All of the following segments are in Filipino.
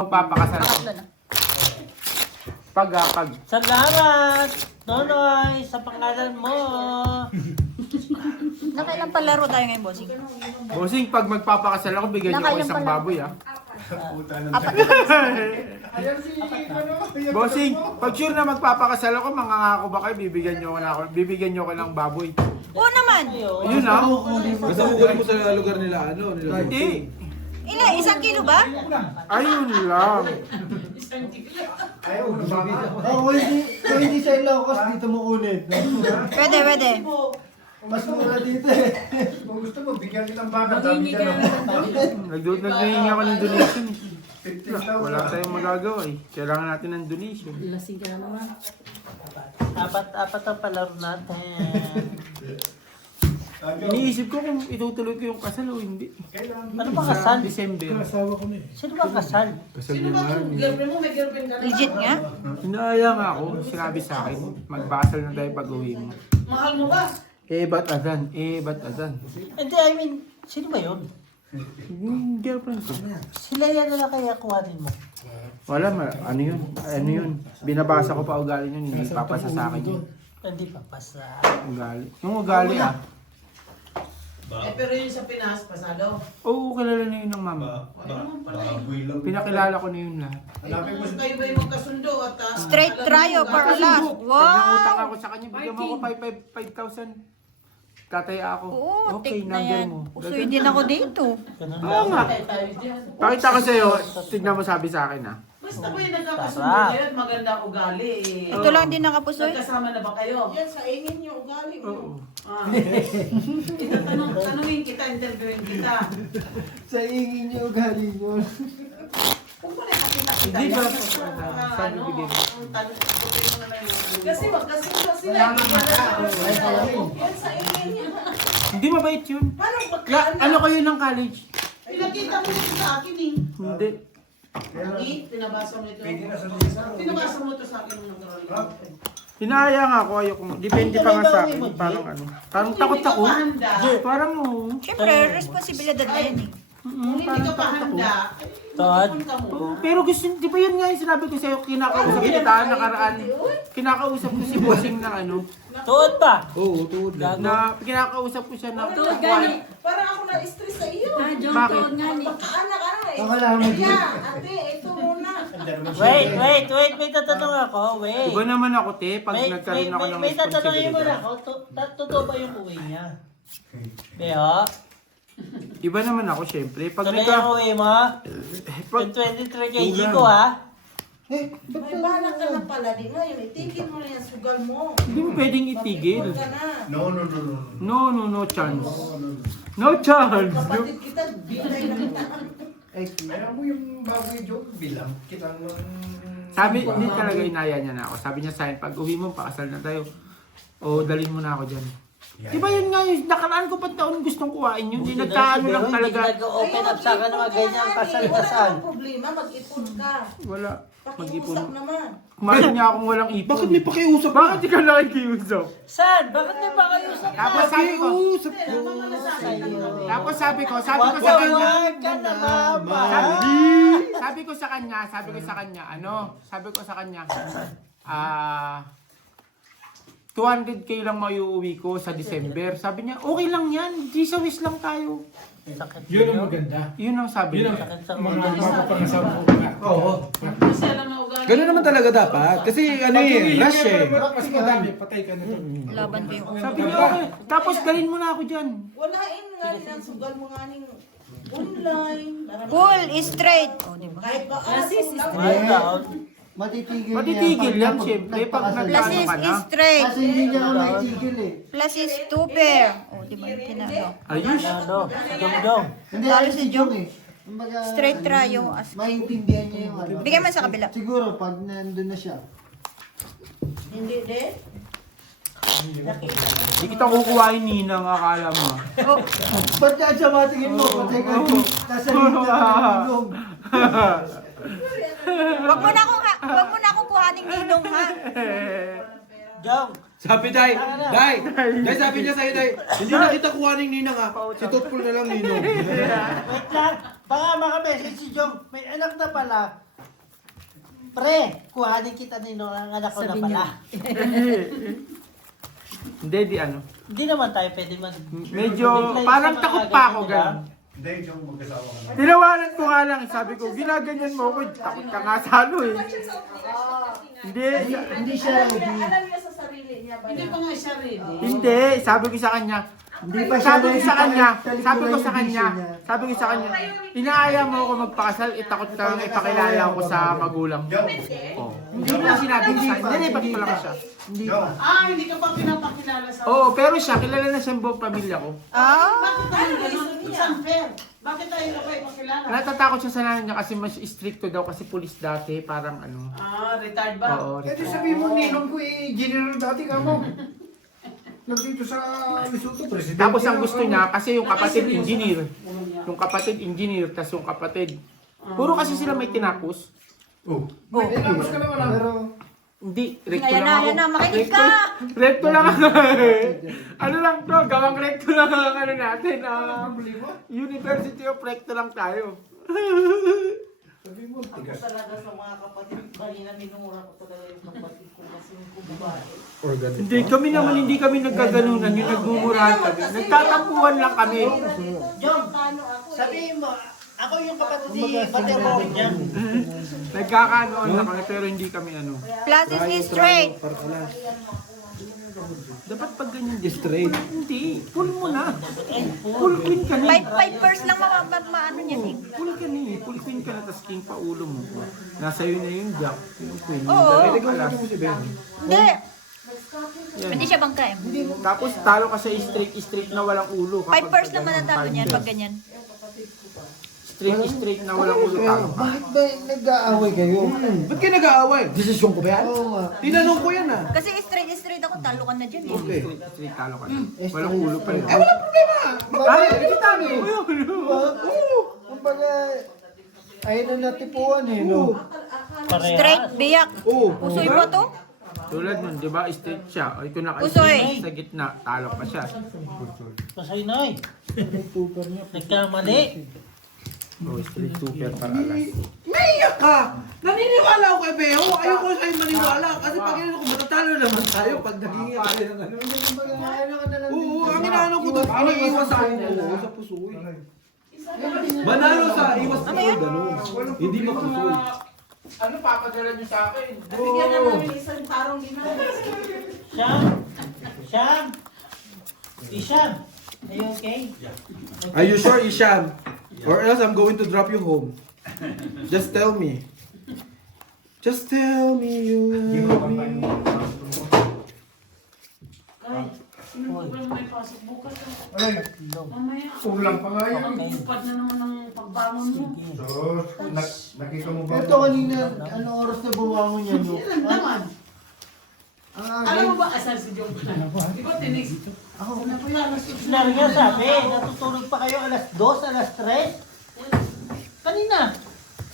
Magpapakasal ako. Pangatlo na. Pag. Salamat, Nonoy, sa pangalan mo. Nakailang palaro tayo ngayon, bossing? Bossing, pag magpapakasal ako, bigyan niyo ako Nakailan isang pala? baboy, ah. Apat na. Bossing, pag sure na magpapakasal ako, mangangako ba kayo, bibigyan niyo ako ng baboy. Oo naman. Yun, ah. Basta kukunin mo sa lugar nila, ano, nila. Eh, Ilan? 1 kilo ba? ayun lang. Kung hindi sa Ilocos, dito mo kunin. Pwede. Mas mura dito eh. Kung gusto mo, bigyan kitang baka. Dami ka na. Naghihingi ako ng donation. 15,000. Wala tayong magagawa eh. Kailangan natin ng donation. Lasing ka na naman. Apat ang palaro natin. Iniisip ko kung itutuloy ko yung kasal o hindi. Ano ba kasal? December. Asawa ko na eh. Sino ba kasal? Kasal ni Mami. Girlfriend mo, may girlfriend ka na. Legit nga? Inaaya nga ako. Sinabi sa akin, magbasal na tayo pag-uwi mo. Mahal mo ba? Ba't adan? Ba't adan? Hindi, I mean, sino ba yun? Yung girlfriend ko. Sila yan na kaya kuhanin mo. Wala, ano yun? Ano yun? Binabasa ko pa ugali yun, hindi papasa sa akin yun. Hindi pa pasa. Ugali. Yung ugali ah. Pero yun sa Pinas, pasado. Oo, kilala na yun ng mama. Baboy lang. Pinakilala ko na yun lahat. Hanapin mo Kayo ba yung magkasundo at... Straight trio for Allah. Nangutang Wow! ako sa kanya, bigyan mo ako 5,000. Tataya ako. Oo, Okay, take na number yan. mo. Usuin din ako dito. Oo nga. Pakita ko sa'yo, tignan mo sabi sa akin ah. Basta ba yung nagkakasundo Sarap. kayo at maganda ugali eh. Ito lang din nakapusoy. Nagkasama na ba kayo? Yan, sa ingin niyo ugali Oo. mo. Tanungin kita, interviewin kita. Sa ingin niyo, ugali niyo. Kung mo na nakita-kita Hindi ba? Sabi ano, bigay. ang tanong mo na lang yun. Kasi magkasundo sila. Yan sa ingin niyo. Hindi mabait yun. Parang magkaan Ano kayo ng college? Pinakita mo ito sa akin eh. Hindi. Tangi, pinabasa mo ito. Pwede na sa lisa. Pinabasa mo ito sa akin nung nagkaroon. Inaaya nga ako, ayoko mo. Depende pa nga sa akin. Parang ano. Parang takot ako. Parang oo. Siyempre, responsibilidad na yan eh. Kung hindi ka pa handa, Todd. punta mo. Oo, pero gusto, di ba yun nga yung sinabi ko sa'yo, kinakausap kita nakaraan. Kinakausap ko si Bossing ng ano. Tuod ba? Oo, tuod lang. Na kinakausap ko siya na Tuwag gani. Parang ako na-stress sa iyo. Ah, John, Bakit? gani. Baka-anak eh. Ang alam mo dito. Ate, ito muna. Wait, may tatanong ako, wait. Iba naman ako, te, pag May nagkaroon ako ng tatanungin mo na responsibilidad. ako, totoo ba yung uwi niya? Beho? Iba naman ako, syempre. Pag Tuloy nagka... ang uwi mo? Pag, 23 kg ko ha? Eh, May banak ka na pala din ngayon. Itigil mo na yan, sugal mo. hindi mo pwedeng itigil. Mag-ipon ka na. No. No chance. No chance. Kapatid kita, bilay na kita. Alam mo yung baboy joke, bilang kitang Sabi, hindi talaga inaya niya na ako. Sabi niya sa akin, pag uwi mo, pakasal na tayo. O, dalhin mo na ako dyan. Di ba yun nga yung nakaraan ko pa taon gustong kuhain yun. Hindi nagkaano lang talaga. Hindi nag-open up sa akin ng mga ganyang kasal-kasal. Wala namang problema, mag-ipon ka. Wala. Mag-ipon. Pakiusap naman. Kumain niya akong walang ipon. Bakit may pakiusap? Bakit ikaw nakikiusap? Saan? Bakit may ba kayo sa Tapos sabi ko, Pakiusap ko. tapos sabi ko sa kanya, Wag ka na mama. sabi ko sa kanya, sabi ko sa kanya, 200k lang maiuwi ko sa December. Sabi niya, okay lang yan, gisawis lang tayo. Sakit Yun ang maganda. Yun ang sabi Yun niya. ang mga mapapangasawa ko na. Oo. Kasi alam na ugali. Ganun naman talaga dapat. Kasi ano eh, rush eh. Mas madami, patay ka na doon. Laban ko yung ulo. Sabi niya, okay. Tapos dalhin mo na ako dyan. Walain nga rin ang sugal mo nga ning online. Full straight. O, di ba? Kahit ba Right down. Matitigil Matitigil yan, syempre, pag nagpakasal. Plus Ano is ka na? straight. Kasi hindi niya ka maitigil eh. Plus is 2 pair. O, di ba yung pinagawa? Ayos. Ano? Dong-dong. Hindi, Lalo ayos si si Jong. Jong eh. Kumbaga, Straight trio as maintindihan niya yung ano. Bigyan mo sa kabila. Siguro pag nandun na siya. Hindi din. Hindi kita kukuhain Ninang, akala mo. Oh, Ba't na siya matingin mo? Patay ka din. Nasa liit na ilong. wag mo na akong kuhaning ninong ha. Jong. Sabi Day, sabi niya sa'yo Day, hindi na kita kuhaning ninang ha. Si Totpol na lang ninong. Wait lang. Baka makamessage si Jong. May anak na pala. Pre, kuhanin kita ni Nino, ang anak ko na pala. Hindi, di ano. Hindi naman tayo pwede mag... Medyo, parang takot pa ako ganun. Hindi, yung magkasawa ka na. Tinawanan ko nga lang, sabi ko, ginaganyan mo ako, takot ka nga sa ano eh. Hindi siya, Alam niya sa sarili niya ba? Hindi pa nga siya ready. hindi, sabi ko sa kanya, Hindi pa siya sabi ko sa kanya, naisip sabi ko yung sa kanya, vision niya. sabi ko sa kanya, inaaya mo ako magpakasal, itakot ka lang ipakilala ko sa magulang. Yo, Oh. Hindi mo lang sinabi ko sa kanya, nilipat ko lang siya. Hindi yo. pa. Hindi ka pa pinapakilala sa... Oo, pero siya, kilala na siya ang buong pamilya ko. Bakit tayo ganun? It's unfair. Bakit tayo na pa ipakilala? Natatakot siya sa nanay niya kasi mas stricto daw kasi pulis dati, parang ano. Retired ba? Oo, Eh di sabihin mo, ninong ko general dati ka mo. Nandito sa Lesotho, presidente. Tapos ang gusto niya, kasi yung kapatid engineer. Yung kapatid engineer, tas yung kapatid. Puro kasi sila may tinapos. Oh. Eh, tapos ka naman ah. Pero, Hindi, recto Ayan lang ako. na, ayan na, makinig ka! Recto lang ako. Ano lang to, gawang recto lang ang ano natin. University of Recto lang tayo. Sabi mo, Ako tigas. talaga sa mga kapatid, kanina minura ko talaga yung kapatid ko kasi yung babae. Hindi kami naman, hindi kami nagkaganunan. Yung nagmumurahan kami. Nagtatampuhan lang kami. John, Paano ako sabihin mo, ako yung kapatid ni Baterong dyan. Nagkakanoon lang kami, pero hindi kami ano. Plus is straight. Dapat pag ganyan straight. Hindi, pull mo na. Pull queen ka na. 5 lang maano niyan eh. Pull ka na eh. Pull queen ka na, tas king pa ulo mo. Nasa iyo na yung jack, yung queen. Oo. Pwede ka alas. Hindi. Yan. Hindi siya bangka eh. Tapos talo ka sa straight na walang ulo. 5 naman ang talo niyan pag ganyan. Straight na walang ulo talo ka. bakit ba nag-aaway kayo? Ba't kayo nag-aaway? Desisyon ko ba yan? Oo nga. Tinanong ko yan ah. Kasi straight ako, talo ka na dyan eh. Okay. Straight talo ka na. Walang ulo pa rin. Eh wala problema. Bakit? Kita mo. Oo. Kumbaga, ayun na natipuan eh, no? Straight, biyak. Oo. Usoy pa to? Tulad nun, di ba? Straight siya. O ito na Usoy. sa gitna, talo pa siya. Pasay na eh. Nagkamali. O, straight super para alas. Naiyak ka! Naniniwala ako kay Beo. Ayoko sa'yo maniwala. Kasi pag yun ako, matatalo naman tayo pag naging tayo ng ano. Kumbaga, ano ka na lang. Oo, ang inaano ko doon, iniiwas sa akin. Oo, sa pusoy. Manalo sa iwas sa gano'n. Hindi mapusoy. Ano papadala niyo sa akin? Bigyan na namin isang tarong ginagawa. Sham! Sham! Isham! Are you okay? Are you sure, Isham? Or else I'm going to drop you home. Just tell me. Just tell me you love me. Ay, sinunod ko lang may pasok bukas. Ay, Mamaya, kulang pa nga yun. upad na naman ang pagbangon mo. Sos, nakita mo ba? Ito kanina, anong oras na bumangon yan, no? Ilan naman? Ang Alam mo agay. ba, asan si John? Di ba tinis? Ako na pala, alas Sinabi nga sabi, natutulog pa kayo alas 2, alas 3. Kanina,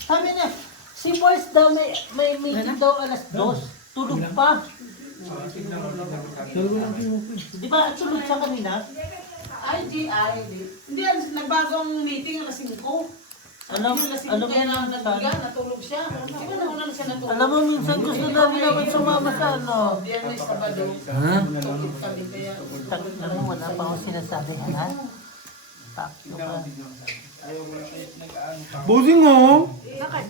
sabi niya, si Boys daw may meeting daw alas 2. Tulog pa. Di ba, tulog siya kanina? IGI. Hindi, nagbagong meeting alas 5. Ano Ano ba na yung nagbigan, natulog siya. Di ba naman lang siya natulog? Alam mo, minsan gusto namin sumama sa ano. Biyernes, Sabado. Tulog kami kaya. Alam mo, wala pa akong sinasabi, ha? Takyo ka. Busing mo!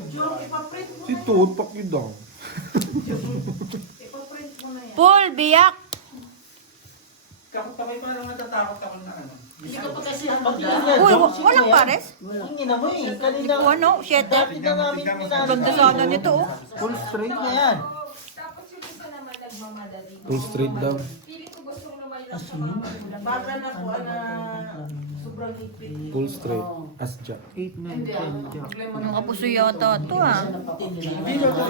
Jom, ipaprint mo. Si Toad, pakyo daw. Ipaprint mo na yan. Full, biyak. Kami parang natatakot ako na ano. Hindi ka pa kasi ang Uy, walang pares. Ang ina mo eh, kanina. O ano, 7. Dati na namin pinanalo. Ganda sana nito oh. Full straight na yan. Full straight daw. Baga na po na sobrang ipit. Full straight. As Jack. 8, 9, 10, jack. Ang kapuso yata ito ah.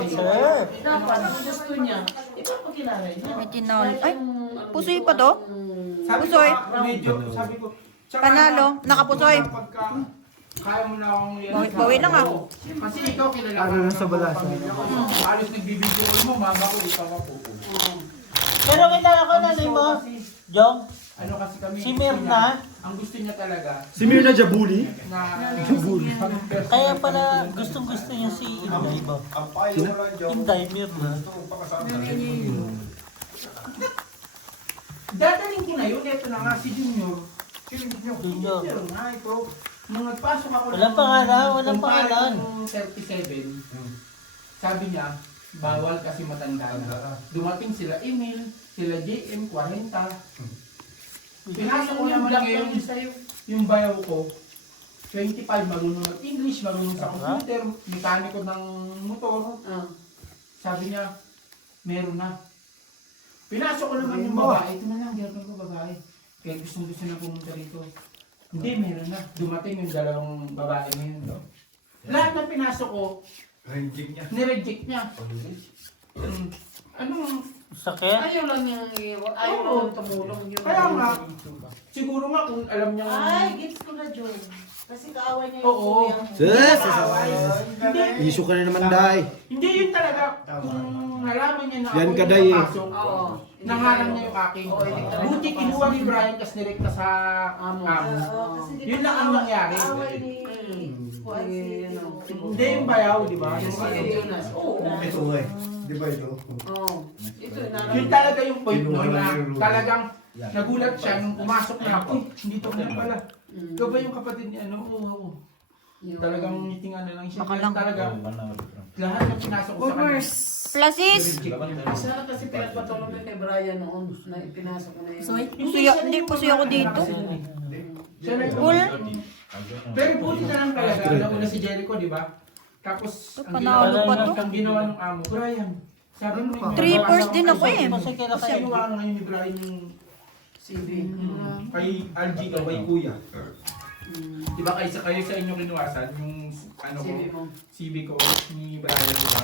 Sir. dapat kung gusto niya, ipapakilala niya. May tinal. Ay, pusoy pa to? Sabi ko, Pusoy. medyo, sabi ko, tsaka Panalo, nakapusoy. pagka kaya mo na akong yan. Bawi lang ako. Kasi ikaw kilala Ano lang sa balasa. Halos nagbibideo mo, mama ko, ikaw ako. Pero kilala ko nanay mo, Jong. Ano kasi kami, Si Mirna? ang gusto niya talaga Si Mirna Jabuli? na Kaya pala gustong-gusto niya si Inday ba? Ang payo mo lang, Joe. Inday, Mirna. Gusto mong pakasama. Dadaling ko na yun, ito na nga si Junior. Junior. nga ito. Nung nagpasok ako Walang pangalan, walang kumpare pangalan. nung 37, sabi niya, bawal kasi matanda na. Dumating sila Emil, sila JM, 40. Pinasok ko naman ngayon yung bayaw ko. 25, marunong mag-English, marunong sa computer, mekaniko ng motor. Sabi niya, meron na. Pinasok ko naman yung babae, ito na lang, girlfriend ko babae. Kaya gusto na pumunta rito. Hindi, meron na. Dumating yung dalawang babae ngayon. No? Lahat ng pinasok ko, Reject niya. nireject niya. Anong, Sakit? Ayaw lang niyang ayaw lang tumulong yun. kaya nga, siguro nga kung alam niya Ay, gets ko na, Joy. Kasi kaaway niya yung Oo. kuya. Sis! Hindi, Issue ka na naman, Day. hindi yun talaga. Kung nalaman niya na Yan ako ka, yung Day, eh. papasok, Oo. nangarang niya yung aking. Buti kinuha ni Brian kasi nirekta sa amo. Yun lang ang nangyari. Kaaway ni Juan si Hindi yung bayaw, di ba? Jonas. Oo. Ito nga eh. Di ba ito? Oo. Ito, Yun talaga yung point mo na talagang nagulat siya nung pumasok na ako. Hindi to na pala. Ikaw ba yung kapatid ni ano? Oo. Talagang ngitingan na lang siya. Baka Kaya lang. talaga, lahat ng pinasok ko sa kanya. Plasis! Sana kasi pinagpatulong din kay Brian noon na ipinasok ko na yun. Hindi pusoy ako dito. Siya nag- Full? Pero buti na lang talaga. Nauna si Jericho, di ba? Tapos, Panalo pa to. ang ginawa ng amo, Brian. Sabi mo, 3 din ako eh. Kasi kailan Kasi kayo? ginawa ngayon ni Brian yung CV. kay RG ka, kay Kuya. Di ba kayo sa inyo kinuwasan yung ano ko, CV mo. CV ko ni Brian, di ba?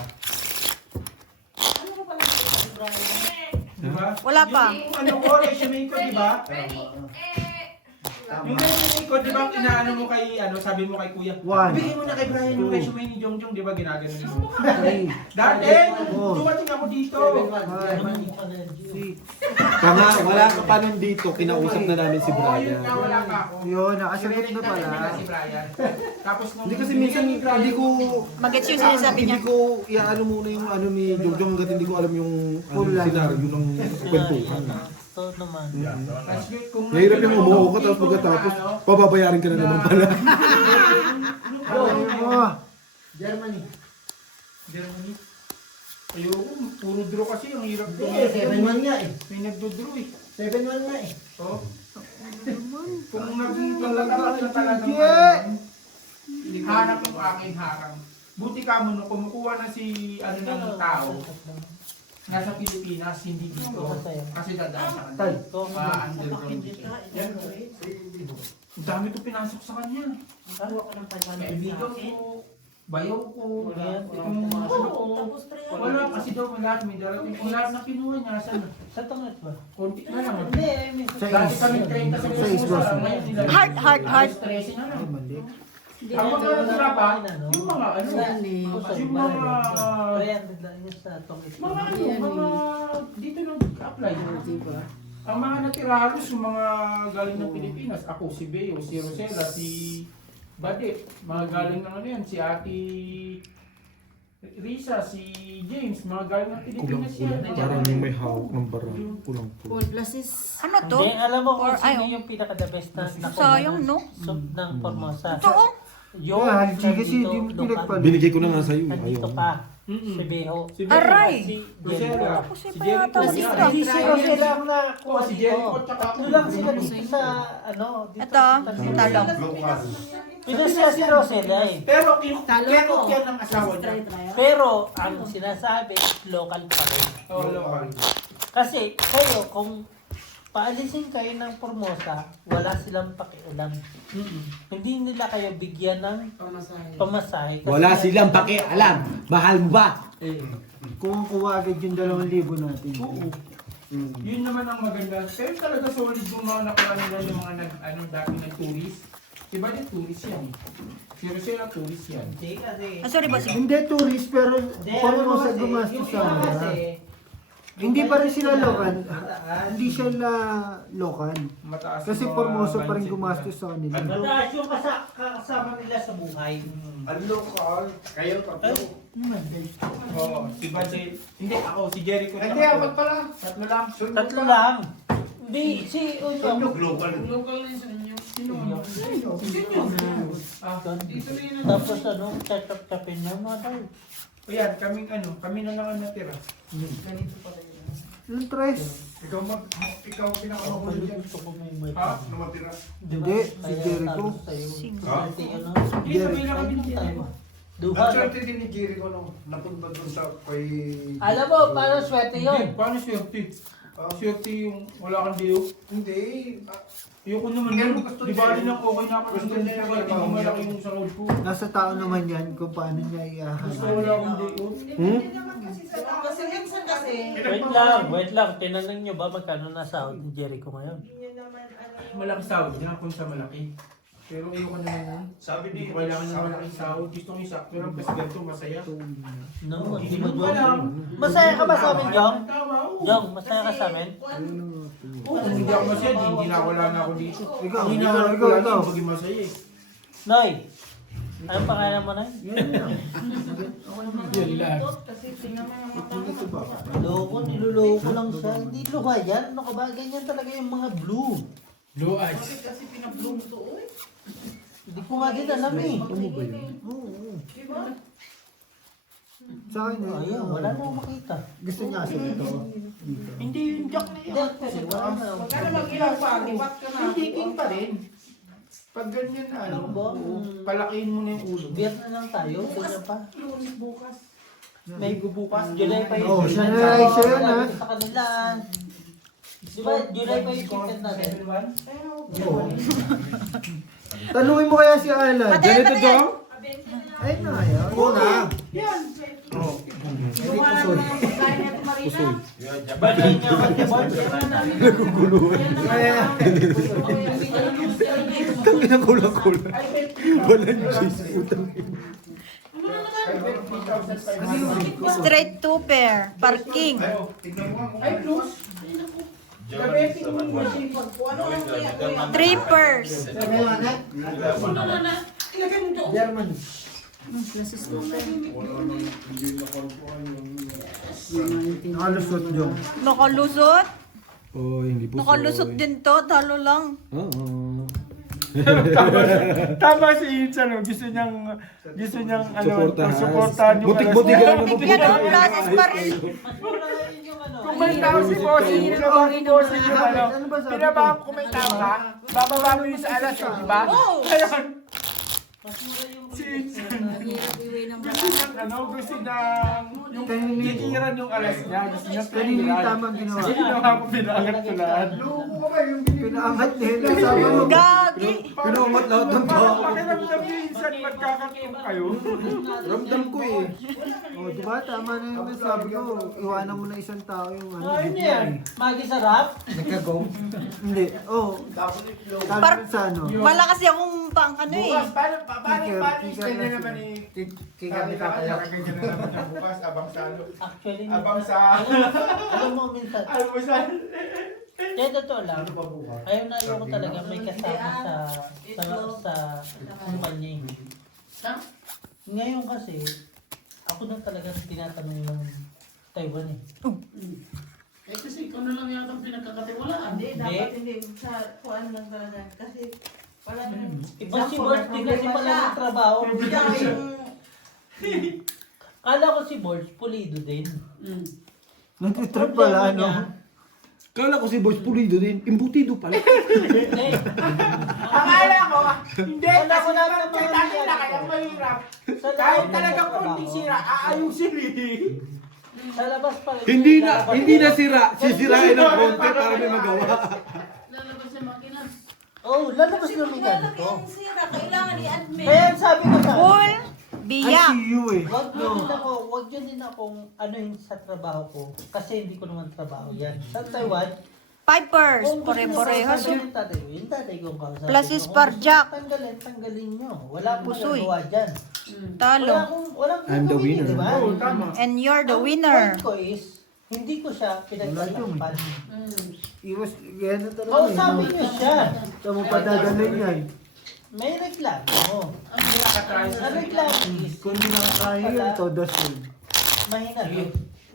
Ano ka pala si Brian? Di ba? Wala pa. Yung ano ko, resume ko, di ba? Yung resume ko, di ba, inaano mo kay, ano, sabi mo kay Kuya, One. ibigay mo na kay Brian yung resume ni Jongjong, di ba, ginagano mo? Dati, nung dumating ako dito, Tama, wala ka pa nun dito. Kinausap na namin si oo, Brian. yun nga, wala pa ako. Yun, nakasagot na pala. Si Brian. Tapos nung Hindi kasi minsan, hindi ko... Magets yung sinasabi niya. Hindi ko iaano muna yung ano ni Jongjong hanggat hindi ko alam yung Full line. senaryo ng kwentuhan. Ito naman. Kasi kung Mahirap yung umuho ka tapos pagkatapos, pababayarin ka na naman pala. Germany. Germany. Ayoko, puro draw kasi, ang hirap Hindi, 7-1 nga eh. May nagdo-draw eh. 7-1 nga eh. Oh. Kung naging pagkakaroon na talagang harap ang aking harang. Buti ka mo, no, kumukuha na si ano ng tao, nasa Pilipinas, hindi dito. Kasi dadaan sa kanya. Underground siya. Yan. Ang dami ko pinasok sa kanya. Kaibigan ko, bayaw ko, Tapos wala kasi daw wala, may darating. Kung lahat na kinuha niya, saan? Sa tungat ba? Konti na lang. Hindi, I mean, Dati kami 30 sa Pusa, ngayon nila. Heart. 13 na lang. Ang mga nasirapan, yung mga ano, yung mga, 300 lang yun sa tungat. mga ano, mga dito nag-apply. Ang mga natira halos yung mga galing ng Pilipinas. Ako, si Beo, si Rosella, si Bade, mga galing ng ano yan, si Ate Risa, si James, mga galing ng Pilipinas yan. Parang yung may hawak ng barang. Kulang po. Ano to? Hindi, alam mo kung Or sino ayaw. yung pinaka-the best na Sayang, no? Soup ng Formosa. Totoo. Yung Ah, kasi nandito, di mo pinagpalo. Binigay ko na nga sa'yo. nandito Ayaw. pa. Si Beho. Si Beo, Aray! Si Rosella, Tapos si pa Jericho, yata ako si dito. Ate Si Rosella ang na... Oh, si Jericho, tsaka ako. Ito lang sila dito sa, ano, dito Ito, sa talong. Pinasya si Rosella eh. Pero kinukot yan ng asawa niya. Pero ang sinasabi, local pa rin. Oh, local. Kasi kayo, kung paalisin kayo ng Formosa, wala silang pakialam. Hindi nila kayo bigyan ng pamasahe. Kasi Wala silang pakialam. Mahal mo ba? Kung kuha agad yung 2,000 natin. Oo. Yun naman ang maganda. Pero talaga solid yung mga nakuha nila yung mga ano, dati nag-tourist. Diba din tourist yan eh. Si Rosella tourist yan. Ah, sorry boss. Hindi tourist pero Hindi, paano ano mo sa kasi, gumastos yung sa iba kanila? kasi, Hindi pa rin sila local. Hindi siya local. Mataas Kasi yung mga Formoso pa rin budget gumastos sa kanila. Mataas yung kasama nila sa buhay. Ang local, kayo tatlo. Oo, si Budget. Hindi, ako, si Jericho. Hindi, apat pala. Tatlo lang. Tatlo lang. Hindi, si Unyong. Yung local. Local na sa inyo. Ah, Dito na yun. Tapos ano, chop-chopin niya mga tayo. o yan, kami na lang ang natira. Ganito pala yun. Yung tres. Ikaw pinakamakul dyan. Gusto ko may Ha? Namatira. Hindi, si Jericho. Ha? Hindi, sabay lang kami dito. Duha. Swerte din ni Jericho no. Napunta dun sa kay... Alam mo, parang swerte Hindi, yun. paano swerte? Ah, Swerte yung wala kang diyo. Hindi. Ayoko naman Hindi yun. mo gusto Di ba rin ako okay na ako. Gusto niya yung Hindi ko malaki yung sahod ko. Nasa tao naman yan kung paano niya Gusto iahahan. wala akong diyo. Kasi minsan kasi, Wait lang. Tinanong nyo ba magkano na sahod ni Jericho ngayon? Malaki sahod niya kung sa malaki. Pero ayoko na yun. Sabi Hindi ni... ko kailangan ng malaking sahod. Gusto ko yung sakto lang kasi ganito masaya. No, hindi Hindi mo ko alam. Masaya ka ba sa amin, Jong? Tama, oo. Jong, masaya ka sa amin? Oo, kung hindi ako masaya, hindi na wala na ako dito. Ikaw, Hindi na ikaw, ako ikaw, lagi ikaw. maging masaya eh. Noy, anong pangalan mo na? Yan lang. kasi tingnan mo yung mata. Loko, niloloko lang siya. Hindi luha yan. Ano ka ba? Ganyan talaga yung mga blue. Blue eyes. Bakit kasi pinabloom to, oy? Hindi ko nga din alam eh. Oo. Diba? Sa akin eh. Ayun, wala na akong makita. Gusto niya kasi ito. Hindi yung jack na yan. Hindi, kasi wala na. Huwag ka na mag-ilaw pa, lipat ka na. Hindi king pa rin. Pag ganyan na ano, Ano ba? palakihin mo na yung ulo. Biyat na lang tayo. Ganyan pa. Lunes bukas. May bubukas. July pa Oh, yung siya na lang siya yun ha. sa kanila. Di ba, July pa yung ticket natin? Oo. Tanungin mo kaya si Alan. Ganito, Jong? Ay na, ayaw. Oo na. Gumawa na ng mga pagkain natin, Marina. Bagay niya ako, di ba? Tangin ang kulang-kulang. Walang cheese. Putang. Straight to pair. Parking. Tignan mo nga. Ay, plus. Diabetic mo yung machine. Kung ano ang kuya. Trippers. Ilagay mo doon. German. Nakalusot, Jong. Nakalusot. Oh, hindi po. Nakalusot din to. Talo lang. Oo. Tama si Insan, no? Gusto niyang Suportahan. Butik-butigan na Yan ang process pa rin. Kung may tao si Bossing, pinabang si Bossing yung ano. Pinabang kung may tao ka, bababa mo yung sa alas, di ba? Ngayon, si Insan. Gusto niyang ano, gusto niyang yung titiran yung alas niya. Gusto niyang titiran. Tamang ginawa. Ginawa ko, pinaangat ko lahat. Loko ka ba yung Pinaangat nila. Sabi mo, Gagi. Pinumat lahat ng tao. pakiramdam niyo Insan, magkakatong kayo. Ramdam ko eh. Oh, di ba? Tama na yung sabi ko. Iwanan mo na isang tao yung ano. Ano gitna yan? eh. Magi sarap? Nagkagaw? Hindi. Oh. Sabi sa ano. Malakas akong pang ano eh. Bukas, paano Kicker stay na na naman ni... Kika ni Tataya. Ganyan na naman ang bukas, abang sa ano. Actually, Abang sa... alam mo minsan. Almusal. Kaya totoo lang. Ayaw na ayaw ko talaga may kasama sa kumpanya eh. Ngayon kasi, ako na talaga tinatanong ng Taiwan eh. Eh kasi ikaw na lang yata ang pinagkakatiwalaan. Hindi, dapat hindi. Sa kuhaan lang talaga. Kasi, wala na. Iba si Bolt, di kasi pala ng trabaho. Kala ko si Bolt, pulido din. Nagtitrip pala, ano? Kala ko si Boys Pulido din. Imbutido pala. Hindi. Akala ko, hindi. Wala ko Kasi na naman naman kay tatay na kaya mahirap. Kahit talagang konting sira, aayusin eh. Sa labas pa rin. Hindi na sira. Sisirain ng konti para may magawa. Lalabas sa makina. Oh, lalabas na may Lalaki ganito. ang sira. Kailangan i-admit. Kaya sabi ko sa Full. I Biyak. see you eh. wag yun din akong ano yung sa trabaho ko. Kasi hindi ko naman trabaho yan. Sa Taiwan, Pipers. kung gusto Pare-parehas. ko yung tatay ko ang kausapin. Plus ko. is parjak. Tanggalin nyo. Wala akong Busoy. nagawa dyan. Talo. Walang I'm the gagawin, winner. di ba? Oo, tama. And you're the Ang winner. point ko is, hindi ko siya pinagtatakpan. Iwas, yan na talaga. Kausapin niyo siya. Saan mo padadalhin yan? May reklamo. Ang reklamo is, Kung hindi na kaya yun, todo sin. mahina.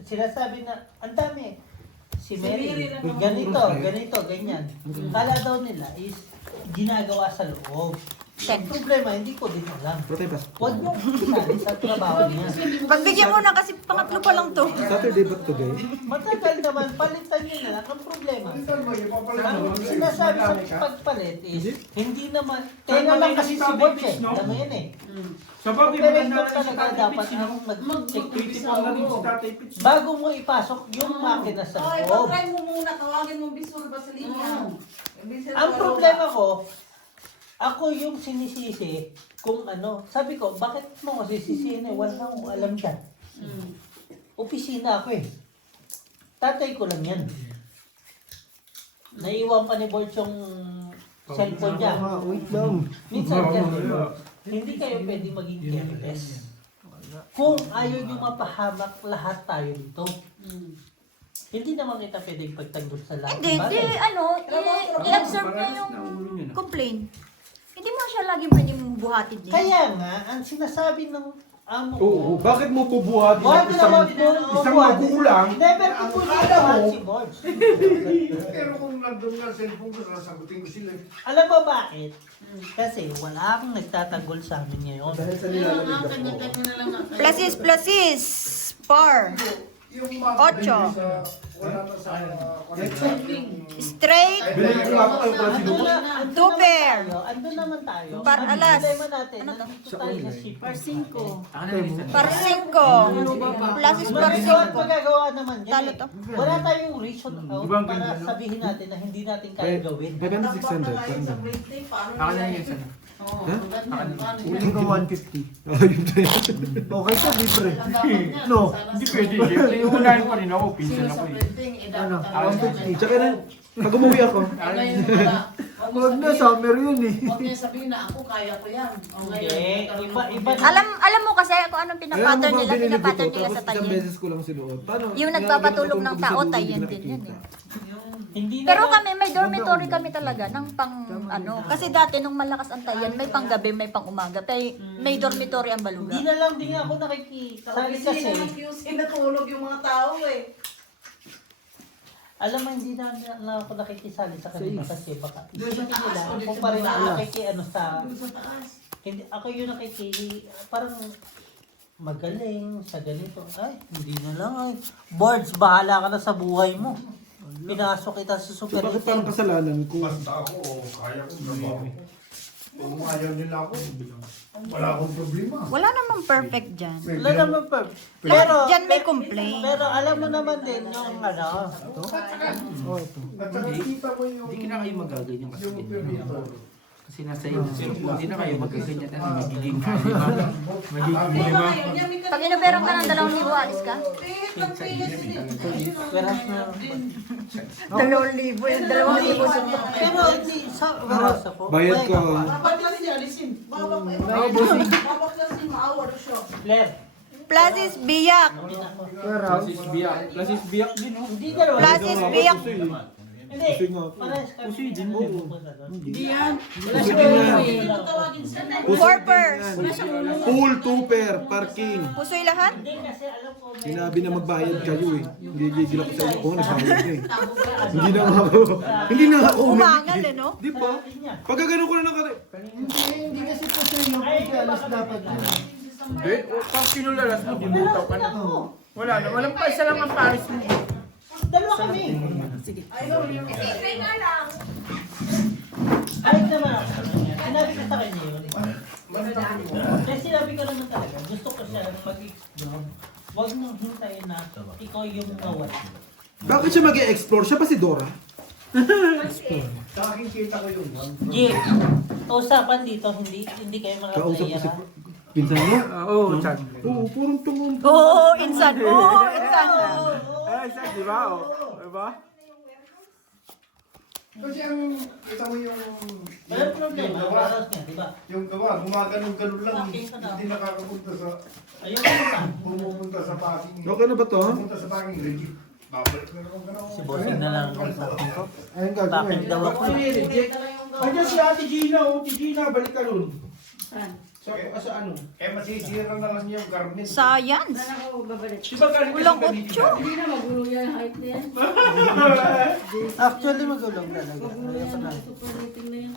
Sinasabi na, ang dami. Si Mary, Mary lang ang ganito, ganyan. Kala daw nila is ginagawa sa loob. Ang problema, hindi ko din alam. Patay pa. Huwag mo isali sa trabaho niya. Pagbigyan mo na kasi pangatlo pa lang to. Saturday ba today? Matagal naman, palitan niyo na lang. Ang problema, Palitan mo, ipapalit mo. ang sinasabi sa pagpalit is, hindi naman, kaya lang kasi si Bob eh. Alam mo yan eh. Sa bagay, Pero maganda ito rin si talaga Tatay dapat Pitch, no? ang mag-check. Critical na rin si Tatay Pitch. Bago mo ipasok yung makina sa Ay, loob. pag-try mo muna, tawagin mo Bisol ba sa linya? Ang problema ko, ako yung sinisisi kung ano. Sabi ko, bakit mo ako sisisihin eh? Wala akong alam dyan. Opisina ako eh. Tatay ko lang yan. Naiwan pa ni Bort yung cellphone niya. Wait lang. Minsan hindi kayo pwede maging careless. Kung ayaw nyo mapahamak lahat tayo dito. Hindi naman kita pwedeng pagtanggol sa lahat. Hindi, ng bagay. i-observe niya yung complaint. Hindi mo siya laging pwedeng buhatin niya. Kaya nga, ang sinasabi ng amo ko, Oo, bakit mo pubuhatin Wag ang naman isang magulang? Never ko po nalaman si Bods. Pero kung nandun nga cellphone ko, sasagutin ko sila. Alam mo bakit? Kasi wala akong nagtatanggol sa amin ngayon. Dahil sa nilalamig ako. Pluses. Par. Yung Ocho. wala na sa Straight. Binili ko ako kayo pala sinuot. Two pair. Andun naman tayo. Par Ang alas. problema natin, nandito tayo sa ship. Par 5. Ano Par 5. Pluses par Magagawa at 5. magagawa naman yan Talo eh. to. Wala tayong reason out para sabihin natin na hindi natin kaya gawin. 500, 600. Parang ganun. Ako na yung sana. Uling ka 150. Ayun na yun. Okay sa libre. No. Hindi pwede, siyempre. Yung unahin pa rin ako, pinsan ako eh. Ano? 150. Tsaka na, pag umuwi ako, Huwag na, summer yun eh. Huwag niya sabihin na ako, kaya ko yan. O ngayon, Hindi, iba na. Alam mo kasi kung anong alam mo pinapattern ba, nila, binili ko pinapattern to, nila sa tapos isang tayin. beses ko lang sinuot. Paano? Yung nagpapatulog ng tao, tayan din yan eh. Hindi Pero naman- kami, may dormitory kami talaga ng pang ano. Kasi dati nung malakas ang tayan, may pang gabi, may pang umaga. May dormitory ang Hindi baluga. na lang din ako nakikisali kasi. QC natulog yung mga tao eh. Alam mo, hindi na ako nakikisali sa kanila kasi baka isipin nila kung parang ako nakikiano sa... Hindi, ako yung parang magaling sa ganito. Ay, hindi na lang ay. Boards, bahala ka na sa buhay mo. Pinasok kita sa super Bakit parang kasalanan ko? basta ako, kaya ko trabaho. Kung ayaw nila ako, wala akong problema. Wala namang perfect dyan. Wala naman pa. Lahat dyan may complaint. Pero alam mo naman din yung ano. Oh, ito. At saka kita mo yung... Hindi na kayo magaganyan kasi Yung permito. Kasi nasa iyo. Hindi na kayo magaganyan at magiging kalima. Magiging lima. Pag inuberang ka ng 2,000, alis ka? Pero na. 2,000 yun, 2,000 suntok. Pero hindi, sa waras ako. Bayad ko. Babak lang siya, alisin. Babak lang siya, maawa siya. Blair. Pluses biyak. Plasis biyak. Plasis biyak din oh. Hindi dalawa. Pluses biyak. Hindi. Kasi nga ako. Parehas kami. Pusoy din mo. Hindi yan. Kasi nga. Tawagin siya na. Four pairs. Pool, 2 pair, parking. Pusoy lahat? Hindi kasi alam ko. Sinabi na magbayad kayo eh. Hindi gigil ako sa inyo kung nagbayad na eh. Hindi na nga ako. Hindi na nga ako. Umangal eh, no? Di ba? Pagka ganun ko na nakari. Hindi kasi po sa'yo yung pagkalas dapat yun. Hindi, pag kinulalas mo, bumutaw ka na. Wala na, walang pa isa lang ang pares mo. Dalawa kami. Ayaw, yung Kahit naman ako. Sinabi ko sa kanya yun. Kasi sinabi ko naman talaga, gusto ko siya mag-explore. Huwag mong hintayin na ikaw yung nawala. Bakit siya mag-e-explore? Siya pa si Dora? Sa akin kita ko yung one. Jim, usapan dito, hindi kayo Kausap ko si makaplayera. pinsan niya? Oo, Chad. Oo, purong tungong. Oo, insan. Oo, insan. Eh, Chad, di ba? Diba? Kasi ang, kita mo yung... Walang problema, yung gawa, oras niya, di ba? yung gawa, gumaganon-ganon lang, hindi nakakapunta sa, Ayun ka. pumupunta sa parking. Okay na ba to? Pumunta sa parking legit. Babalik na lang ako. Si Bossing na lang ang sabi ko. Ayun Bakit gagawin. daw ako? Andiyan si Ate Gina, oh. Ate Gina, balik ka nun. Saan? Sa ano? Eh, masisira na lang yung garment. Science. Saan ako babalik? Di ba galing Ulang kasi ganito? otso. Hindi na magulo yan, height na yan. Actually, magulong talaga. Magulo yan, super rating na yan.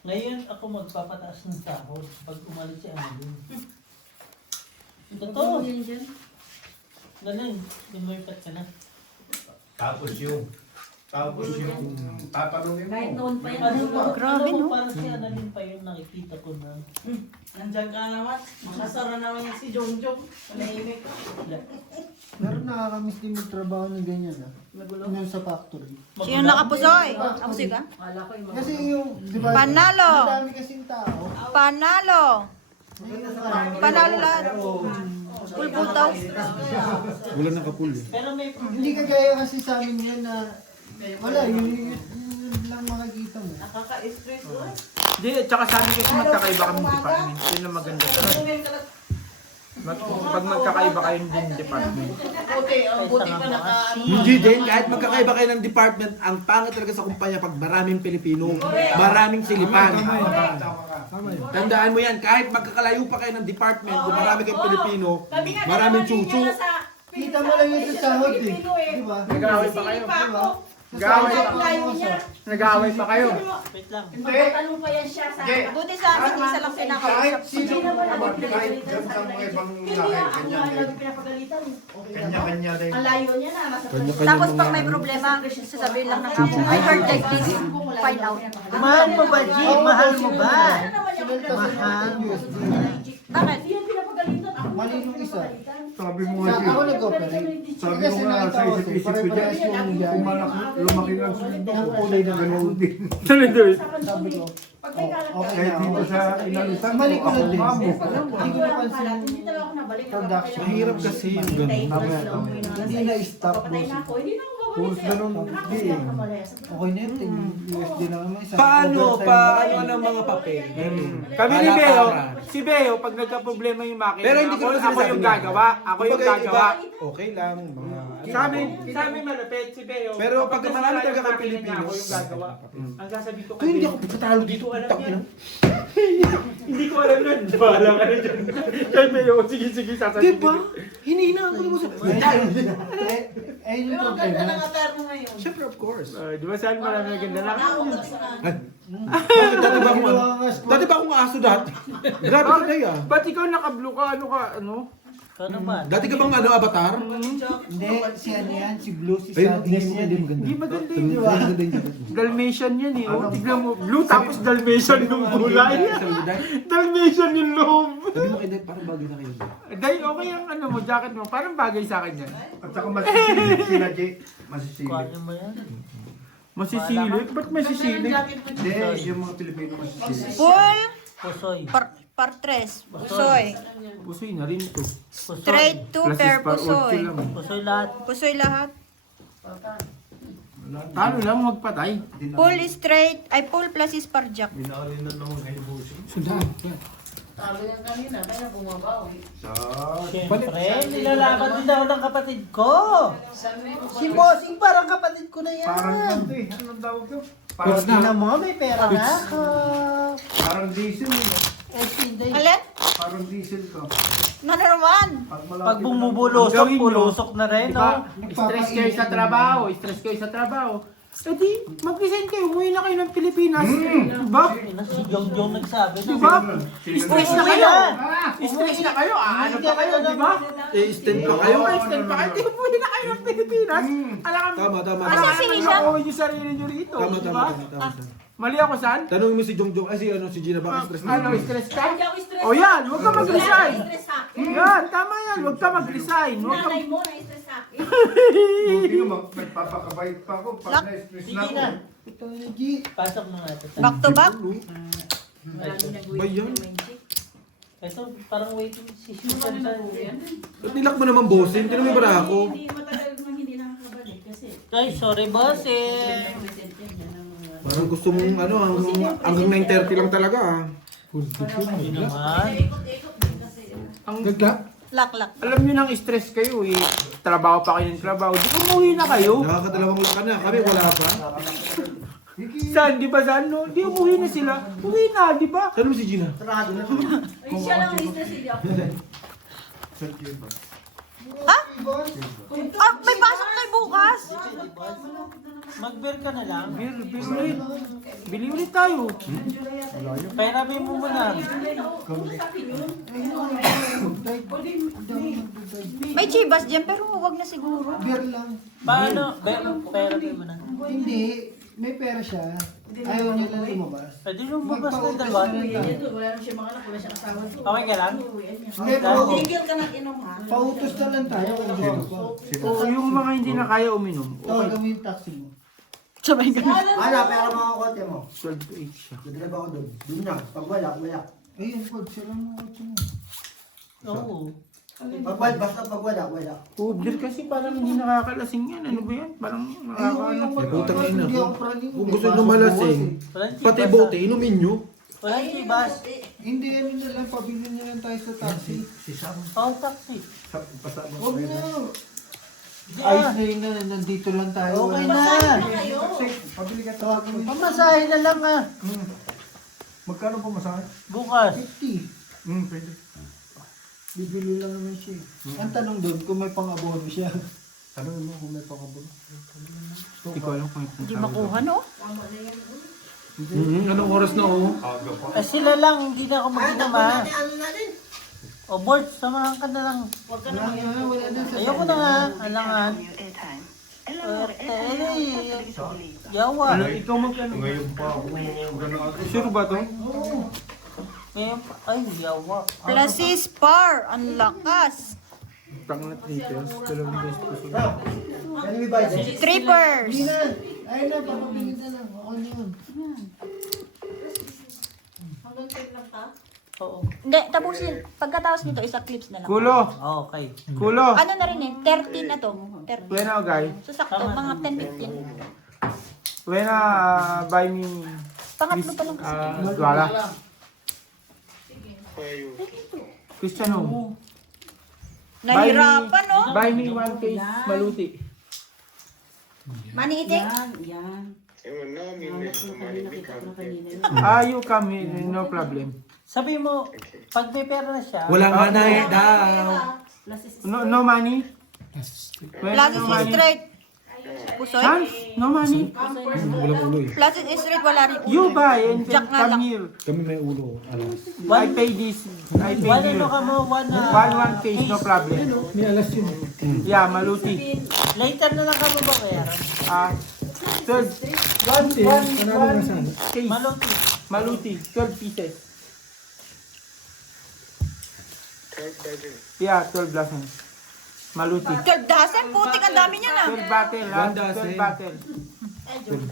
Ngayon ako magpapataas ng sahod pag umalis si Annalyn. Totoo. Magulo yan dyan. Ganun, lumipat ka na. Tapos yung tatanungin Kahit mo. noon pa yan. Ano ba? Grabe, Ano no? ba para si Annalyn pa yung nakikita ko na. Nandiyan ka naman. Makasara naman yung si Jongjong. Manahimik ka. Pero nakakamiss din magtrabaho ng ganyan ah. Magulo. Yung sa factory. Sino nakapusoy? Kapusoy ka? Kala ko yung Kasi yung, di ba? Panalo! Ang dami kasing tao. Panalo! Panalo lahat. Pulputaw. Wala nakapul eh. Pero may Hindi kagaya kasi sa amin yan na wala, yun lang makikita mo. Nakaka-stress ko. Hindi, tsaka sa amin kasi magkakaiba kami department. Yun ang maganda. Pag magkakaiba kayong din department. Buti pa naka... Hindi din, kahit magkakaiba kayo ng department, ang pangit talaga sa kumpanya pag maraming Pilipino, maraming silipan. Tandaan mo yan, kahit magkakalayo pa kayo ng department, kung marami kayong Pilipino, maraming chuchu. Kita mo lang yun sa sahod eh. Di ba? Nag-aaway pa kayo. Diba? Nag-aaway pa Nag-aaway pa kayo. wait lang. Magtatanong pa yan siya sa Buti sa amin, isa lang pinakausap. Sino naman kahit dyan sa mga ibang lahi, ganyan din. pinapagalitan. Kanya-kanya din. Ang layo niya na. Nasa Tapos pag may problema, sasabihin lang ng amo, I heard like this, find out. Mahal mo ba, G? Mahal mo ba? Mahal USD. Bakit? Hindi yan pinapagalitan. Ako Mali nung isa. Sabi mo Sa nga, ako nag-operate. sabi Kasi ko nga nakita sa ko, isip-isip ko dyan, pare-parehas yung yan. lumaki lang sundo ko, kulay na gano'n din. Sabi ko, Pag may kalat ka, okay Kahit na dito ako. sa inalitan ko, Mali ko ako na din. mamo. Hindi ko napansin hindi talaga ako nabalik. production. Mahirap kasi yung ganun. Hindi na-stop Papatay na boss. ako. Hindi na ako babalik Puros sa'yo. ganun, Nakakasya di eh. ka mali. Okay na yun, USD na naman. Isang Paano? overtime Paano na- ng mga papel? Kami ni Wala Beo, para. si Beo, pag nagka-problema yung makina, Pero hindi ko naman ako sinasabi yung na. gagawa. Ako yung Kumbaga, gagawa. iba, okay lang. Mga, Sa amin malapit, si Beo. Pero pag nasira marami yung talaga kang makina niya, Pilipino, ako yung gagawa. Ang sasabihin ko Kaya hindi Beo, ako pagkatalo dito. alam Tangin yan. na. Hindi ko alam nun. Bahala ka na dyan. Kay Beo, sige, sasabihin. Diba? Hinihina ako naman sa... Eh, yun yung Pero ang ganda problema. ng attire mo ngayon. Siyempre, of course. Di ba saan marami na ganda lang? Nakaugat saan. Bakit dati ba akong Ginawa nga squad. Dati ba akong aso dati? Grabe ka tayo ah. Ba't ikaw naka-blue ka? Ano ka? Ano? Ano ba? Dati ka bang ano, avatar? Hindi, si ano yan, si Blue, si Ay, Sadness yan. Hindi maganda yun. Di ba? Dalmatian yan eh. Oh. Tignan mo, blue tapos Dalmatian yung kulay. Dalmatian yung loob. Sabi mo kay Dad, parang bagay na kayo. Dahil okay ang ano mo, jacket mo. Parang bagay sa akin yan. At saka masisilip sila, Jay. Masisilip. Kuhanin mo yan. Masisilip? Ba't masisilip? Hindi, yung mga Pilipino masisilip. Full, Pusoy. par tres, pusoy. Pusoy na rin to. Pusoy. Straight to Plus per is par 8 pusoy. lang. Pusoy lahat. Pusoy lahat. Paano lang magpatay? Full straight, ay full plus is par jack. Binali na naman kay Busing. Sundan. Talo yan kanina, kaya bumabawi. Siyempre, nilalaban din daw ng kapatid ko. Saan mo Si Bossing parang kapatid ko na yan. Parang ano eh, anong tawag yun? Parang tingnan mo, may pera na ako. Parang diesel eh. Eh, Sinday. Alin? Parang diesel ka. Ano naman? Pag bumubulusok, Ang gawin nyo, pulusok na rin, Diba? no? Stress kayo sa trabaho, stress kayo sa trabaho. Eh di, mag-resign kayo, umuwi na kayo ng Pilipinas. Diba? Si Jongjong nagsabi na. Diba? Stress na kayo. na. Stress na kayo, ano pa kayo, diba? I-stand pa kayo. Extend pa kayo, di umuwi na kayo ng Pilipinas. Alam kami, Tama, tama. Asa si Hisham? Uuwi yung sarili nyo rito, Tama, diba? tama. Mali ako saan? Tanongin mo si Jongjong, ay si Gina, bakit stress na? Ano, stress ka? Hindi ako stress. O yan, huwag ka mag-resign. Stress sa akin. Yan, tama yan, huwag ka mag-resign. Huwag ka Nanay mo na-stress sa akin. Buti naman, nagpapakabait pa ako pag Lock. na-stress na Sige ako. na. Ito yung G. Pasok mo nga ito. Back to back? Bayan. Ito, parang waiting si Susan sa... Ba't nilak mo naman bossing? Hindi naman para ako. Hindi matagal mo hindi nakakabalik kasi. Ay, sorry, Bossing. Present yan yan ang mga. Parang gusto mong ano, hanggang 9:30 lang talaga ah. Hindi naman. Ikot-ikot din kasi. Ang Gagla. Lak-lak. Alam nyo nang stress kayo eh. Trabaho pa kayo ng trabaho. Di umuwi na kayo. Nakakadalawang lakan na. Kami wala pa. Saan? Di ba saan? No? Di umuwi na sila. Uwi na, di ba? Saan mo si Gina? Ay, siya lang ang stress hindi ako. Ha? Ah, may pasok tayo bukas. Mag-beer ka na lang. Bili ulit. Bili ulit tayo. Pairamin mo muna. May chibas dyan, pero wag na siguro. Beer lang. Paano? Pairamin mo na. Hindi. May pera siya. Ayaw niya lang lumabas. Pwede nung mabas na dalawa. Wala nang siya mga anak, wala siya asawa. Okay ka lang? Hindi, pero Tigil ka ng inom ha. pautos na lang tayo kung gusto ko. O yung mga hindi na kaya uminom. Tawagan Okay. mo yung taxi mo. Sabay ka. Ana, pera mga kote mo. 12 to 8 siya. Dadalab ako doon. Doon na. Pag wala. Ayun, Pod. Sila mga kote mo. Oo. Basta pag wala. Oh, beer kasi parang hindi nakakalasing yan. Ano ba yan? Parang nakakaano. Putang ina. Hindi ako praning. Kung gusto nyo malasing, Walang pati chibas, bote, inumin nyo. Walang chibas. Hindi, ano na lang. Pabili na lang tayo sa taxi. Oh, taxi. Huwag na. Di Ayos ah. na yun na. Nandito lang tayo. Okay Wala na. Pabili ka tawagan mo. Pamasahe na lang ah. Magkano po masahe? Bukas. 50. Pwede. Bibili lang naman siya. Ang tanong doon kung may pang-abono siya. Tanongin mo kung may pangabon. Hindi ko alam kung Hindi makuha, no? Anong oras na oh? Aga pa. Eh sila lang, hindi na ako mag-inom ah. O Bort, samahan ka na lang. Wala na. Ayoko na nga. Alangan. Yawa. ano, ikaw magkano. Ngayon pa ako gano'n agad. Sure ba to? Ngayon, ay, yawa. Plasis par. Ang lakas. Pang na 3 pesos. 2 pesos. Yan yung iba dyan. Strippers. Hindi na. Ayun na, papabili na lang. Ako na yun. Hanggang 10 lang ka? Oo. Hindi, tapusin. Pagkatapos nito, isa clips na lang. Kulo. Okay. Kulo. Ano na rin eh, 13 na to. 13. When now, guys? So, sakto, mga 10-15. When buy me Pangatlo pa lang kasi. Dwala. Cristiano. Nahirapan, no? Buy me 1 case maluti. Mani itik? Yan. You come here, no problem. Sabi mo, pag may pera na siya, Walang manay daw. No money? When Plasis no is money? straight. Pusoy? Chance? No money? Walang ulo eh. Plasis is straight, wala rin. You buy and Jack nga lang. come here. Kami may ulo. Alas. I pay this. I pay one here. ano ka mo, One case, no problem. May alas yun. Yeah, maluti. later na lang ka mo ba kaya? Third. One case. Maluti. Maluti. 12 pieces. Yeah, 12 dozen. Maluti. 12 dozen? Putik, ang dami niya na. 12 bottle, ha? 1 dozen. 12 bottle.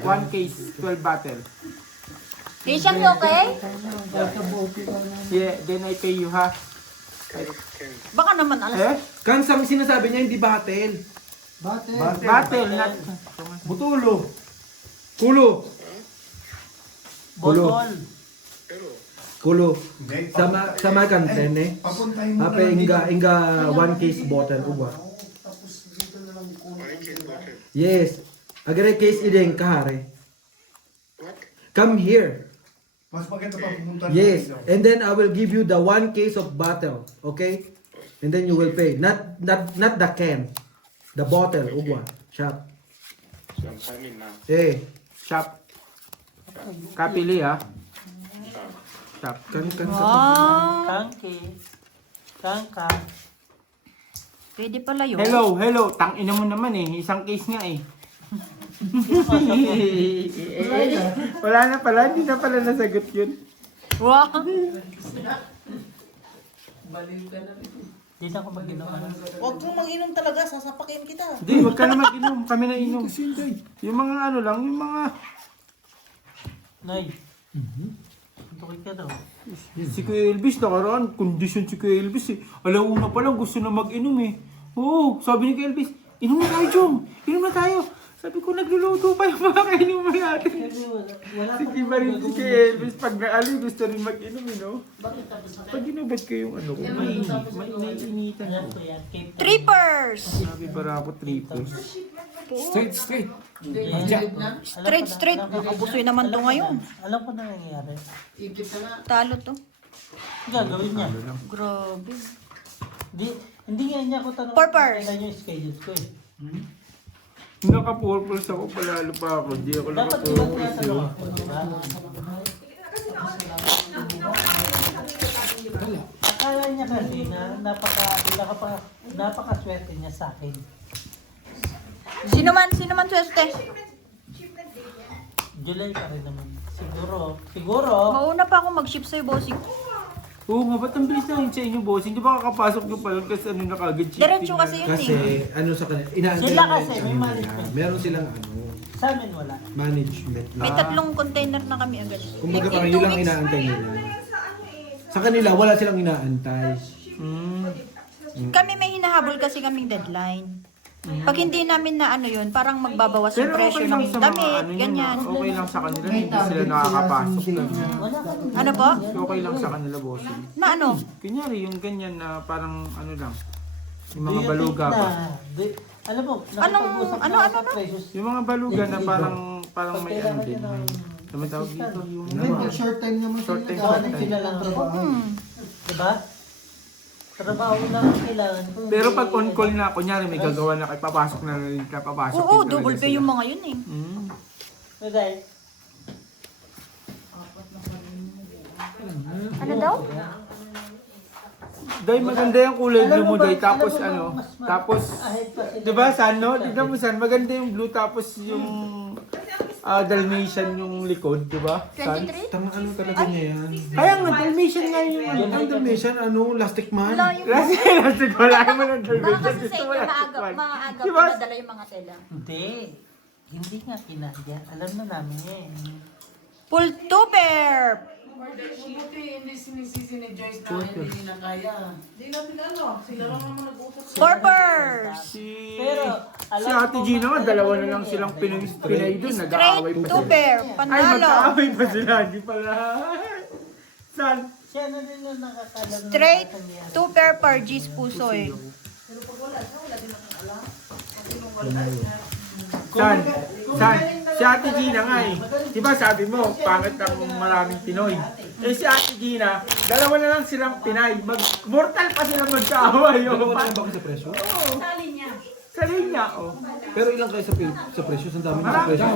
1 case, 12 bottle. Risham, you okay? Yeah, then I pay you, ha? Baka naman alas. Eh? Kansang sinasabi niya hindi batel. Bottle, not... Butulo. Kulo. Botol. Kulo. Hindi. Sama kanten eh. Papuntahin mo Apa inga 1 case bottle uwa. Yes. Agare case ideng kahare. Come here. Mas maganda pa pumunta Yes. And then I will give you the 1 case of bottle, okay? And then you will pay. Not the can. The bottle uwa. Shop. Eh, Shop. Kapili, ha? Shop. kan Wow. Kangke. Kangka. Pwede pala yun. Hello. Tangina mo naman eh. Isang case nga eh. Wala na pala. Hindi na pala nasagot yun. Wow. Di na ako mag-inom. Huwag kang mag-inom talaga, sasapakin kita. Hindi, huwag ka na mag-inom. Kami na inom. Yung mga ano lang, yung mga... Nay. Tukit ka daw. Si Kuya Elvis, nakaraan. Kondisyon si Kuya Elvis eh. Alauna pa lang, gusto na mag-inom eh. Oo, sabi ni Kuya Elvis, inom na tayo, Jom. Inom na tayo. Sabi ko, nagluluto pa yung mga kainuman natin. Kasi wala Si Kim rin si Elvis, pag naali, gusto rin mag-inom, Bakit tapos na Pag inubat ko yung ano ko, may initan Ayan ko. po yan. Cape Town. Trippers! Sabi para ako triples. Straight. Ayan. Straight. Nakabusoy naman to ngayon. Alam ko na nangyayari. Igip na nga. Talo to. Gagawin niya. Grabe. Hindi nga niya ako tanong. Purpose. Kailan yung schedule ko eh. Naka-purples ako, palalo pa ako. Di ako Dapat diba naka-purples tinatanong yun. ako, diba? Akala niya kasi na napaka-swerte niya sa akin. Sino man swerte? July pa rin naman. Siguro. Mauna pa ako mag-ship sa'yo, bossing. Oo nga, ba't ang bilis na yun sa inyo, boss? Hindi ba kakapasok nyo pa yun kasi ano na kagad shipping Diretso na? kasi yun Kasi, eh. ano sa kanila, inaantay Sila nila kasi, sa may kanila. management. Meron silang ano, Sa amin wala. management May na. 3 container na kami agad. Kumbaga In parang 2 yun lang weeks. inaantay nila. Sa kanila, wala silang inaantay. Kami may hinahabol kasi kaming deadline. Pag hindi namin na ano yun, parang magbabawas yung Pero presyo okay lang ng sa mga damit, ano yun, ganyan. okay lang sa kanila, hindi sila nakakapasok lang. Wala ka rin. Ano po? Okay lang sa kanila, boss. Na ano? Kunyari, yung ganyan na parang ano lang, yung Do mga you baluga think ba? Alam mo, nakapag-usap ano? na sa precious. Yung mga baluga na parang may ano din. Ano tawag dito? Yung Pag short time naman Short sila time, nag-ano, short time. Sila lang trabaho. Diba? Trabaho lang ang kailangan ko. Pero pag on call na, kunyari may gagawa na kayo, papasok na rin ka, papasok Oo, din talaga double pay sila. yung mga yun eh. Dahil, Ano daw? Dahil maganda yung kulay blue mo, Day. Tapos alam mo ano, bang mas tapos, ahead pa sila. diba San, no? Tignan mo San, maganda yung blue, tapos yung Dalmatian yung likod, diba? San? 23? Tama ano talaga niya yan. Kaya nga, Dalmatian nga yung ano. Ang Dalmatian, ano, Lastic Man. Wala yung... Kasi wala mo ng Baka Dalmatian. kasi sa Gusto inyo mo lang maaga tikman. Diba? pinadala yung mga tela. Hindi nga kinadya. Alam na namin eh. Full 2 pair! Buti hindi sinisisi ni Joyce na hindi nila kaya. Hindi natin ano. Sila lang naman nag-usap. 4 pairs! Pero, Si Ate Gina nga, dalawa na lang silang Pinay doon, nag-aaway Straight pa 2 sila. pair! Ay, Panalo! magkaaway pa sila, hindi pala. San? siya na din yung nakakalam na Straight nangyari. 2 pair per G's Pusoy. San? San? Si Ate Gina nga eh. Diba sabi mo, pangit ang maraming Pinoy. Eh si Ate Gina, dalawa na lang silang Pinay. Mortal pa sila magkaaway. Dalawa Oh. na lang ba kayo sa presyo? Sa linya, oh. Pero ilang kayo sa presyo? Ang dami ng Marami. presyo.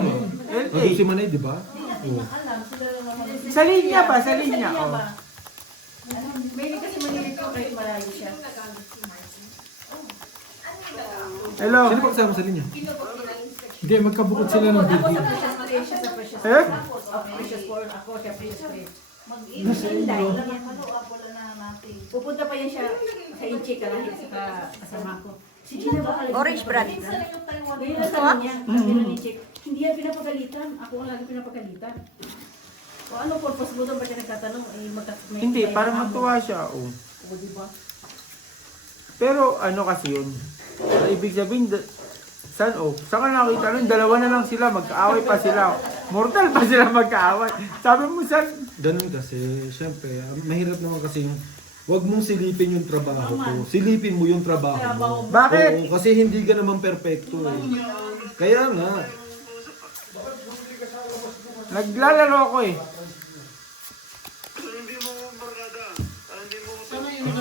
Nandun si Manay, di ba? Oo. Sa linya ba? Sa linya, oh. Hello? Sino pa kasama sa linya? Hindi, magkabukod sila ng video. Eh? Pupunta pa yan siya sa Inchi kahit sa kasama ko. Si Gina ba kalit? Orange brand. Ngayon na sabi niya, sabi ng Inchi, hindi yan pinapagalitan. Ako ang lagi pinapagalitan. O ano purpose mo doon? Ba't siya nagtatanong? May Hindi, may- para matuwa siya, oh. O diba? Pero ano kasi yun? Ibig sabihin, saan oh? Saan ka nakita nun? Dalawa na lang sila, magkaaway pa sila. Mortal pa sila magkaaway. Sabi mo saan? Ganun kasi, syempre, mahirap naman kasi yung wag mong silipin yung trabaho ko. Silipin mo yung trabaho mo. Bakit? Oo, kasi hindi ka naman perfecto eh. Kaya nga, Naglalaro ako eh.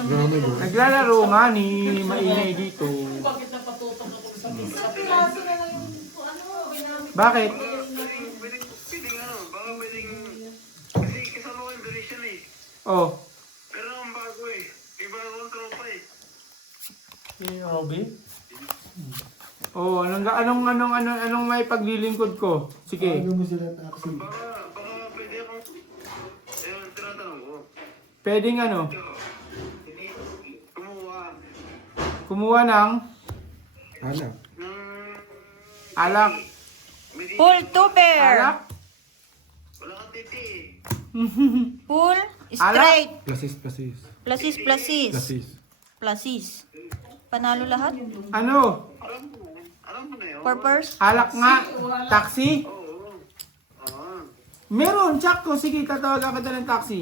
grabe mo. Naglalaro nga ni Maingay dito. Bakit napatutok ako sa misa? Bakit? Pwedeng ano, baka pwedeng, kasi kasama ko yung donation eh. Oh. Pero ang bago eh. Iba akong tropa eh. Si Robby? Oh, anong may paglilingkod ko? Sige. Ano mo sila taxi? Baka pwede akong, ayun, tinatanong ko. Pwedeng ano? Kumuha Kumuha ng Anak. ng alak. Full 2 pair! Alak? wala kang titi eh. Full straight. Plasis, plasis. Plasis. Plasis. Plasis. Panalo lahat? Ano? Ano Purpose? Alak nga. Taxi? Meron, check ko. Sige, tatawagan kita ng taxi.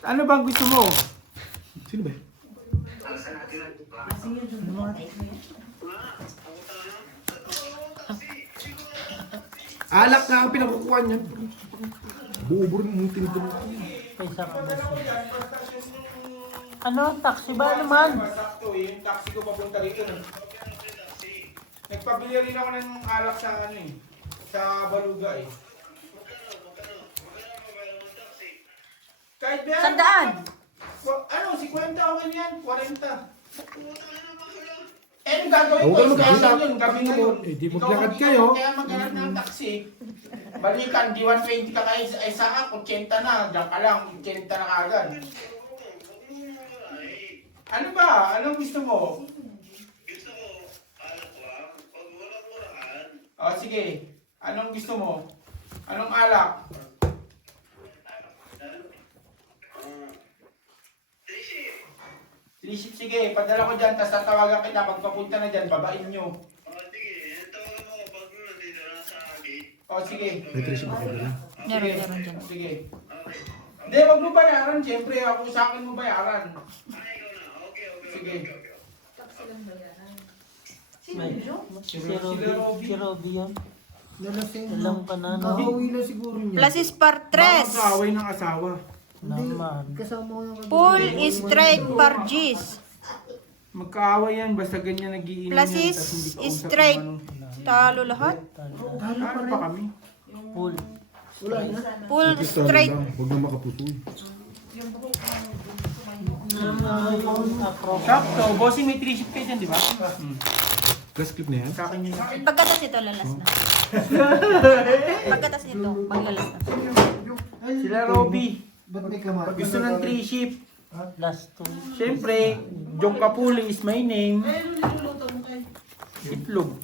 Ano bang gusto mo? Sino ba? Alak nga ang pinakukuha niyan. Buo-buo ng tinitong. Kaysa ka ba? Ano? Taxi ba naman? Sakto, yung taxi ko papunta rito. Nagpabili rin ako ng alak sa ano eh. Sa Baluga eh. Kahit ba? Sandaan? Ano, 50 o ganyan, 40. Eh, ang gagawin Huwag ko, ka mag-usap. yun, gabi na yun. Eh, di Ikaw maglakad mag- kayo. Kaya maghanap ng taxi. Balikan, di 120 ka kayo ay saka, 80 na. Diyan ka lang, 80 na kagad. Ano ba? Anong gusto mo? O, sige. Anong gusto mo? Anong alak? Sige, padala ko dyan, tapos tatawagan kita. Pagpapunta na dyan, babain nyo. O, sige. May 3 ba kayo na? Meron dyan. Sige. Hindi, wag mo bayaran. Siyempre, ako sa akin mo bayaran. Sige. May, si Robby yun. Nalasing Alam ka na, no? Kakauwi na siguro niya. Plus is par Baka 3. mag-away ng asawa. Naman. Kasama ko yung Full straight par G's. Magkaaway yan, basta ganyan nagiinom Plus yan, is tapos hindi kausap straight. ng ano. Talo lahat. Ano pa kami? Full. Wala na. Full straight. Huwag na makaputoy. Sakto, bossing may 3 shift kayo dyan, di ba? Last clip na yan? Sa akin yun. Pagkatas nito, lalas na. Pagkatas nito, maglalas na. Sila Robby. Ba't may kamay? Gusto ng 3 shift. Last two. Siyempre, Jong Kapuli is my name. Itlog.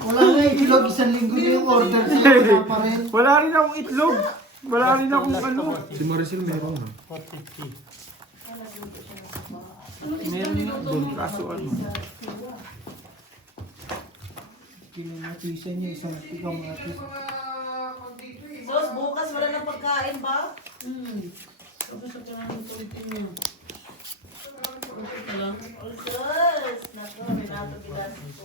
Wala nga itlog, 1 linggo na yung order sila. Wala pa rin. Wala rin akong itlog. Wala rin akong ano. Si Maricel meron na. 450. Meron din doon, kaso ano. Kinamatisan niya isang ikaw mga artist. Boss, bukas wala na pagkain ba? Sabi sa kailangan ulitin niyo. Sus! Nako, Renato Velasco.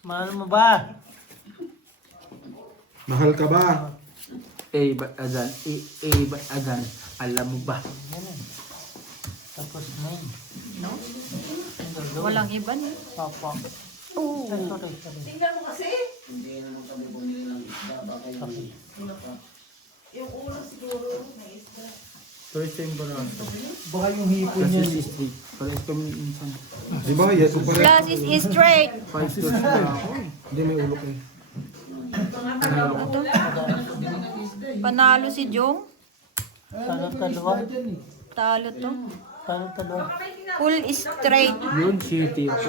Mahal mo ba? Mahal ka ba? Ba't adan? Ba't adan? Alam mo ba? Ganun. Tapos na yun. No? Walang iba niya. Papa. Oo. Sorry. Tingnan mo kasi. Okay. Yung ulo siguro na isda. First time ba na? Baka yung hipon Kasi niya. si street. Parehas kami insan. Di ba? Yes, o pare. Plus is straight. 5 stores na ako. Hindi, may ulo kayo. Panalo si Jong. Tanong dalawa. Talo to. Tanong dalawa. Full straight. Yun, shitty ako.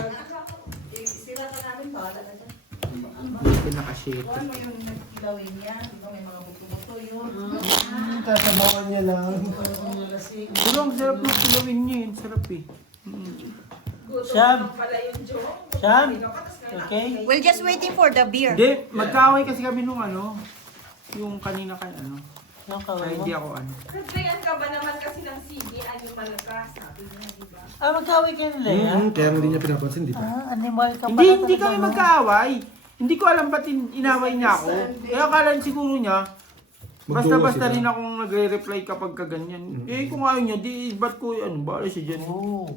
Sila ka namin bahala na dyan. Hindi naka-shitty. Kung ano yung nagkilawin niya, di ba may mga buto-buto yun. Kasabawan niya lang. Pero ang sarap ng kilawin niya yun. Sarap eh. Sham. Sham. Okay. We're just waiting for the beer. Hindi, magkaaway kasi kami nung ano. Yung kanina kay ano. Yung Kaya kaway mo. hindi ako ano. Kagayan ka ba naman kasi ng CD, ano malakas, sabi niya, di ba? Ah, magkaway kayo nila yan? Kaya nga hindi niya pinapansin, di ba? Ah, animal ka pala. Hindi talaga, kami no? magkaaway. Hindi ko alam ba't inaway niya ako. Kaya akala siguro niya, basta-basta sila. rin akong nagre-reply kapag kaganyan. Eh kung ayaw niya, di ba't ko ano, bahala siya dyan. Oo.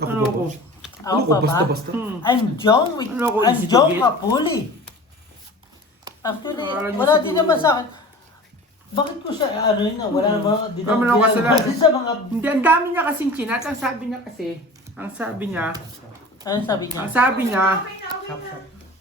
Ano ko? Ako Ano ko? pa ba? Basta-basta. I'm John with... Ano ako, I'm easy to John get? Kapuli. Actually, Akala niya wala din siguro. naman sa akin. Bakit ko siya, ano yun na, wala naman, di Kami lang kasalanan. kasi sa mga... Hindi, ang dami niya kasing chinat. Ang sabi niya, Ano sabi niya?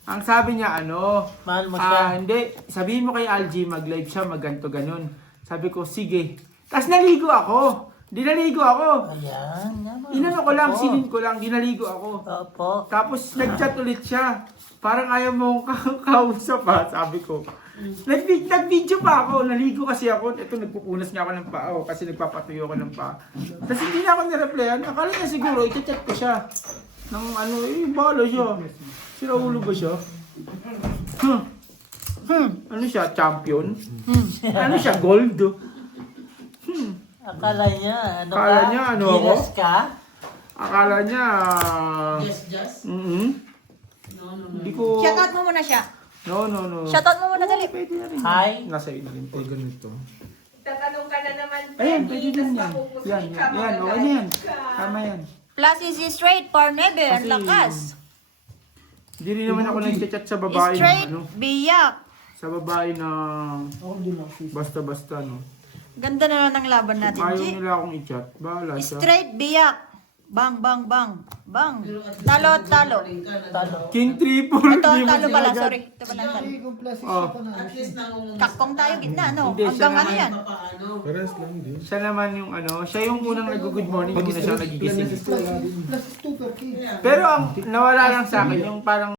ang sabi niya ano, Mahal mo siya. hindi, sabihin mo kay Algie, mag-live siya, magganto ganun. Sabi ko, sige. Tapos naligo ako. Dinaligo ako. Ayan. naman. Inano ko lang, Opo. sinin ko lang, dinaligo ako. Opo. Tapos nag-chat ulit siya. Parang ayaw mo kausap ha, sabi ko. Nag-video pa ako, naligo kasi ako. Ito, nagpupunas nga ako ng paa kasi nagpapatuyo ako ng paa. Tapos hindi na ako nireplyan. Akala niya siguro, i-chat ko siya. Nang ano, bala siya. Sila ulo ba siya? Ano siya, champion? Ano siya, gold? Akala niya, ano Akala ka? niya, ano ako? Gilas ka? Akala niya... Just. Hindi ko... Shoutout mo muna siya. No. Shoutout mo muna dali. Pwede na rin. Hi. Nasa iyo na rin. Pwede ganito. Tatanong ka na naman. Ayan, pwede din yan. Yan, okay na yan. Tama yan. Plus is straight for nebe. Ang lakas. Hindi rin naman ako nag-chat sa babae Straight, na ano. biyak. Sa babae na Ako din ako. basta-basta no. Ganda na lang ng laban natin, Ayaw G. nila akong i-chat. Bahala siya. Straight, biyak. Bang. Talo. King triple. Ito, di mo talo pala. sinagat. Sorry. Ito pala ang talo. Kung plastic Oh. siya pa na. At least nangunguna. Kakpong tayo, gitna, no? Hindi, siya Hanggang ano naman. yan? Paano? Pares lang din. Siya naman yung ano, siya yung unang nag-good morning, muna siya nagigising. Plastic stupid kid. Pero ang nawala lang sa akin yung parang